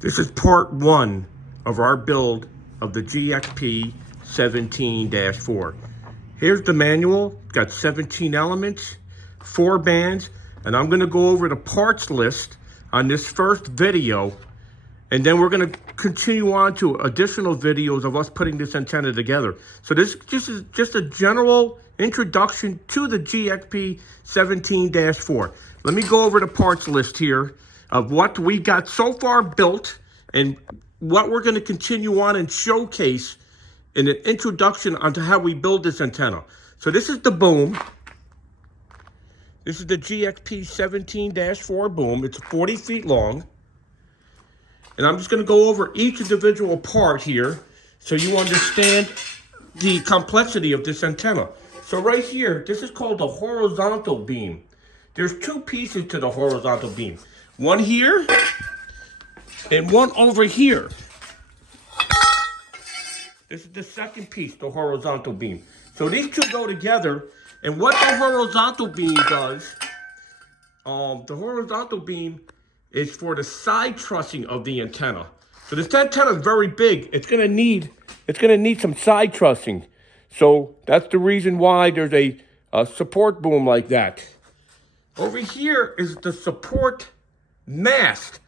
This is part one of our build of the GXP 17-4. Here's the manual. It's got 17 elements, 4 bands, and I'm going to go over the parts list on this first video, and then we're going to continue on to additional videos of us putting this antenna together. So this is just a general introduction to the GXP 17-4. Let me go over the parts list here of what we got so far built and what we're going to continue on and showcase in an introduction onto how we build this antenna. So this is the boom. This is the GXP 17-4 boom. It's 40 feet long. And I'm just going to go over each individual part here so you understand the complexity of this antenna. So right here, this is called the horizontal beam. There's 2 pieces to the horizontal beam. One here and one over here. This is the second piece, the horizontal beam. So these 2 go together, and what the horizontal beam does, the horizontal beam is for the side trussing of the antenna. So this antenna is very big. It's gonna need some side trussing. So that's the reason why there's a support boom like that. Over here is the support mast,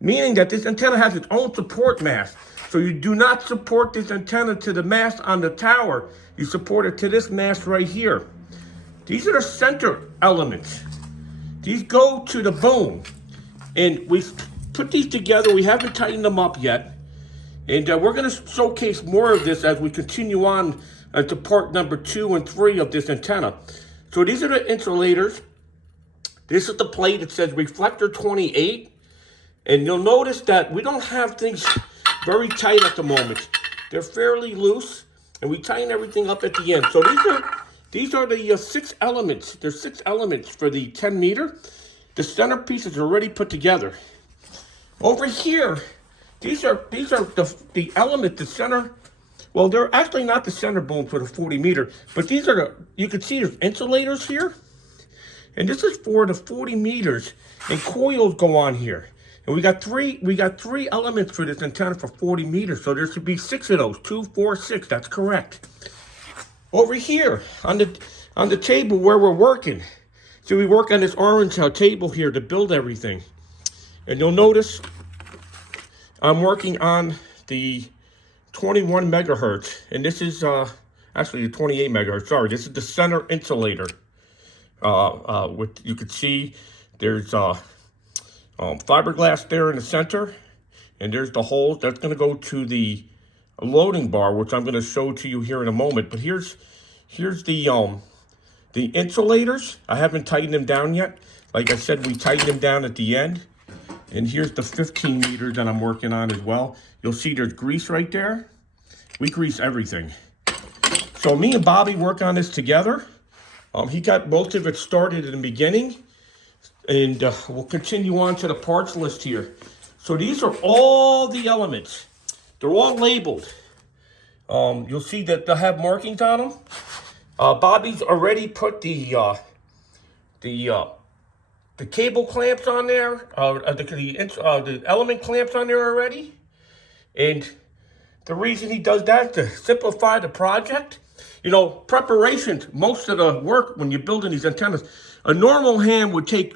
meaning that this antenna has its own support mast. So you do not support this antenna to the mast on the tower. You support it to this mast right here. These are the center elements. These go to the boom. And we put these together. We haven't tightened them up yet. And we're going to showcase more of this as we continue on to part number 2 and 3 of this antenna. So these are the insulators. This is the plate that says reflector 28. And you'll notice that we don't have things very tight at the moment. They're fairly loose, and we tighten everything up at the end. So these are the 6 elements. There's 6 elements for the 10 meter. The centerpiece is already put together. Over here, these are the element, the center. Well, they're actually not the center boom for the 40 meter, but these are you can see there's insulators here. And this is for the 40 meters, and coils go on here. And we got three elements for this antenna for 40 meters. So there should be 6 of those, 2, 4, 6, that's correct. Over here on the table where we're working. So we work on this orange table here to build everything. And you'll notice I'm working on the 21 megahertz. And this is actually the 28 megahertz. Sorry, this is the center insulator. You can see there's fiberglass there in the center. And there's the hole. That's going to go to the loading bar, which I'm going to show to you here in a moment. But here's the insulators. I haven't tightened them down yet. Like I said, we tightened them down at the end. And here's the 15 meters that I'm working on as well. You'll see there's grease right there. We grease everything. So me and Bobby work on this together. He got most of it started in the beginning. And we'll continue on to the parts list here. So these are all the elements. They're all labeled. You'll see that they'll have markings on them. Bobby's already put the cable clamps on there, the element clamps on there already. And the reason he does that is to simplify the project. You know, preparations, most of the work when you're building these antennas, a normal hand would take,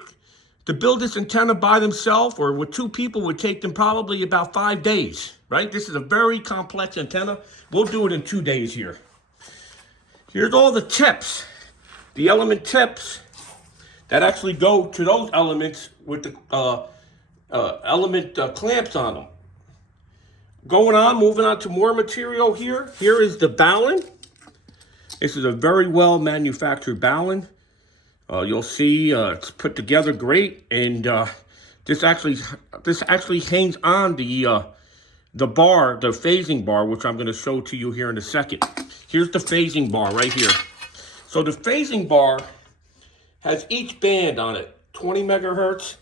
to build this antenna by themselves or with 2 people would take them probably about 5 days, right? This is a very complex antenna. We'll do it in 2 days here. Here's all the tips, the element tips that actually go to those elements with the element clamps on them. Moving on to more material here. Here is the Balun. This is a very well manufactured Balun. You'll see it's put together great, and this actually hangs on the bar, the phasing bar, which I'm going to show to you here in a second. Here's the phasing bar right here. So the phasing bar has each band on it: 20 megahertz,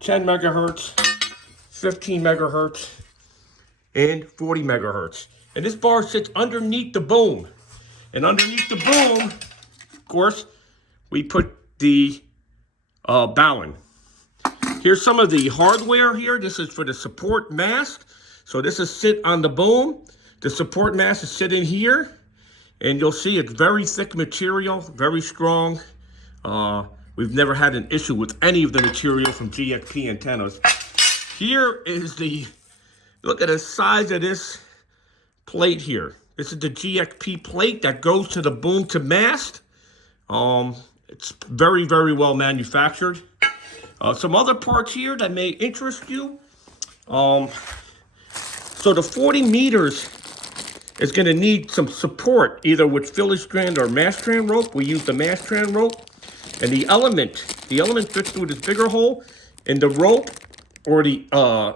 10 megahertz, 15 megahertz, and 40 megahertz. And this bar sits underneath the boom. And underneath the boom, of course, we put the Balun. Here's some of the hardware here. This is for the support mast. So this is sit on the boom. The support mast is sitting here. And you'll see it's very thick material, very strong. We've never had an issue with any of the material from GXP antennas. Here is look at the size of this plate here. This is the GXP plate that goes to the boom to mast. It's very, very well manufactured. Some other parts here that may interest you. So the 40 meters is going to need some support, either with Philly strand or mast strand rope. We use the mast strand rope. And the element fits through this bigger hole, and the rope or the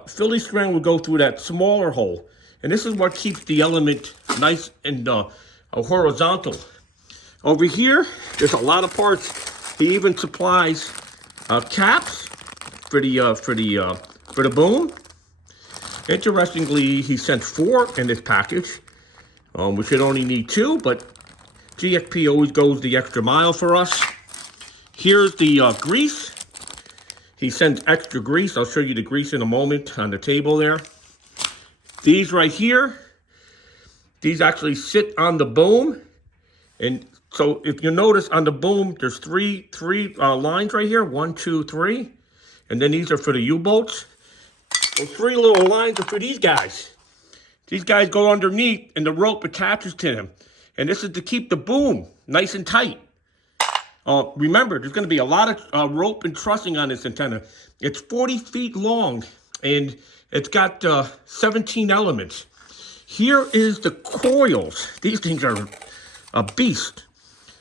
Philly strand will go through that smaller hole. And this is what keeps the element nice and horizontal. Over here, there's a lot of parts. He even supplies caps for the boom. Interestingly, he sent 4 in this package. We should only need 2, but GXP always goes the extra mile for us. Here's the grease. He sends extra grease. I'll show you the grease in a moment on the table there. These right here, these actually sit on the boom. And so if you notice on the boom, there's three lines right here. 1, 2, 3. And then these are for the U-bolts. Those 3 little lines are for these guys. These guys go underneath and the rope attaches to them. And this is to keep the boom nice and tight. Remember, there's going to be a lot of rope and trussing on this antenna. It's 40 feet long and it's got 17 elements. Here is the coils. These things are a beast.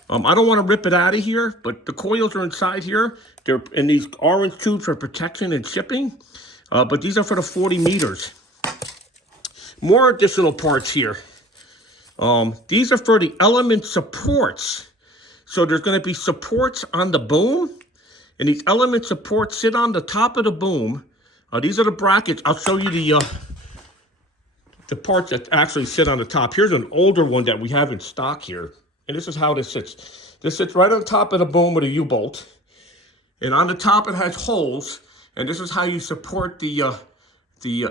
I don't want to rip it out of here, but the coils are inside here. They're in these orange tubes for protection and shipping. But these are for the 40 meters. More additional parts here. These are for the element supports. So there's going to be supports on the boom. And these element supports sit on the top of the boom. These are the brackets. I'll show you the parts that actually sit on the top. Here's an older one that we have in stock here. And this is how this sits. This sits right on top of the boom with a U-bolt. And on the top it has holes. And this is how you support the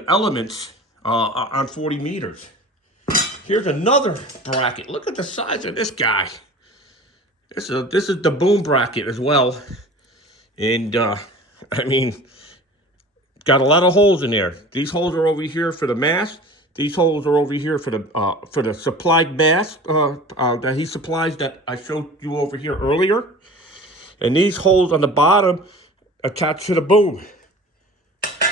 elements on 40 meters. Here's another bracket. Look at the size of this guy. This is the boom bracket as well. And I mean, got a lot of holes in there. These holes are over here for the mast. These holes are over here for the supplied mast that he supplies that I showed you over here earlier. And these holes on the bottom attach to the boom.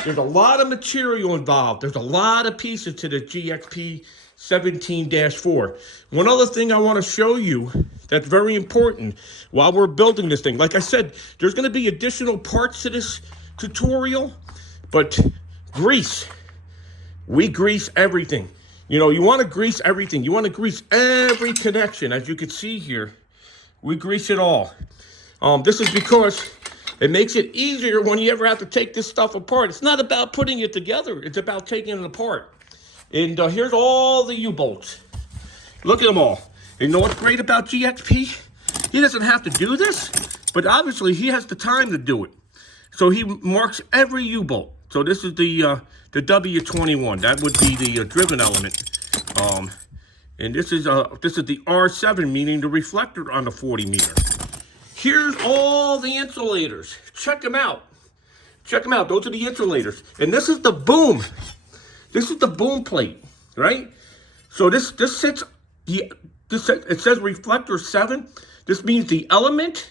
There's a lot of material involved. There's a lot of pieces to the GXP 17-4. One other thing I want to show you that's very important while we're building this thing. Like I said, there's going to be additional parts to this tutorial, but grease. We grease everything. You know, you want to grease everything. You want to grease every connection. As you can see here, we grease it all. This is because it makes it easier when you ever have to take this stuff apart. It's not about putting it together. It's about taking it apart. And here's all the U-bolts. Look at them all. And you know what's great about GXP? He doesn't have to do this, but obviously he has the time to do it. So he marks every U-bolt. So this is the W21. That would be the driven element. And this is the R7, meaning the reflector on the 40 meter. Here's all the insulators. Check them out. Check them out. Those are the insulators. And this is the boom. This is the boom plate, right? So this sits, it says reflector 7. This means the element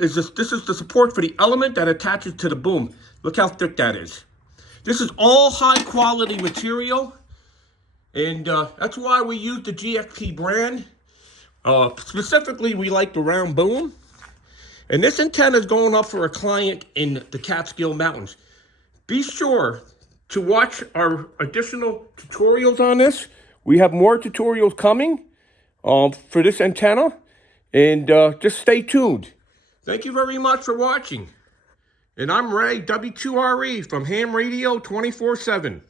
this is the support for the element that attaches to the boom. Look how thick that is. This is all high quality material. And that's why we use the GXP brand. Specifically, we like the round boom. And this antenna is going up for a client in the Catskill Mountains. Be sure to watch our additional tutorials on this. We have more tutorials coming for this antenna. And just stay tuned. Thank you very much for watching. And I'm Ray, W2RE from Ham Radio 24/7.